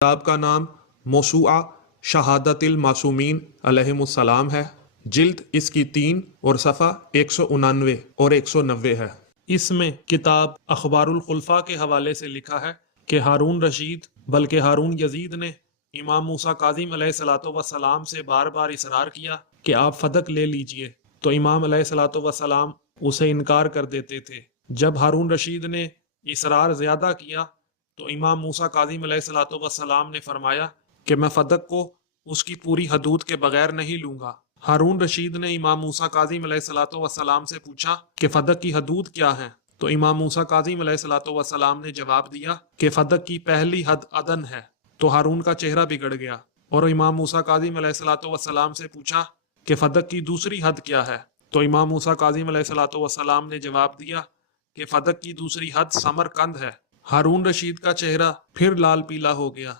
کتاب کا نام موسوعہ شہادت المعصومین علیہم السلام ہے۔ جلد اس کی 3 اور صفحہ 199 اور 190 ہے۔ اس میں کتاب اخبار الخلفاء کے حوالے سے لکھا ہے کہ ہارون رشید بلکہ ہارون یزید نے امام موسیٰ کاظم علیہ الصلوۃ والسلام سے بار بار اصرار کیا کہ آپ فدق لے لیجئے، تو امام علیہ الصلوۃ والسلام اسے انکار کر دیتے تھے۔ جب ہارون رشید نے اصرار زیادہ کیا تو امام موسیٰ کاظم علیہ الصلوۃ والسلام نے فرمایا کہ میں فدق کو اس کی پوری حدود کے بغیر نہیں لوں گا۔ ہارون رشید نے امام موسیٰ کاظم علیہ الصلوۃ والسلام سے پوچھا کہ فدق کی حدود کیا ہیں؟ تو امام موسیٰ کاظم علیہ الصلوۃ والسلام نے جواب دیا کہ فدق کی پہلی حد عدن ہے۔ تو ہارون کا چہرہ بگڑ گیا اور امام موسیٰ کاظم علیہ الصلوۃ والسلام سے پوچھا کہ فدق کی دوسری حد کیا ہے؟ تو امام موسیٰ کاظم علیہ الصلوۃ والسلام نے جواب دیا کہ فدق کی دوسری حد سمرقند ہے۔ ہارون رشید کا چہرہ پھر لال پیلا ہو گیا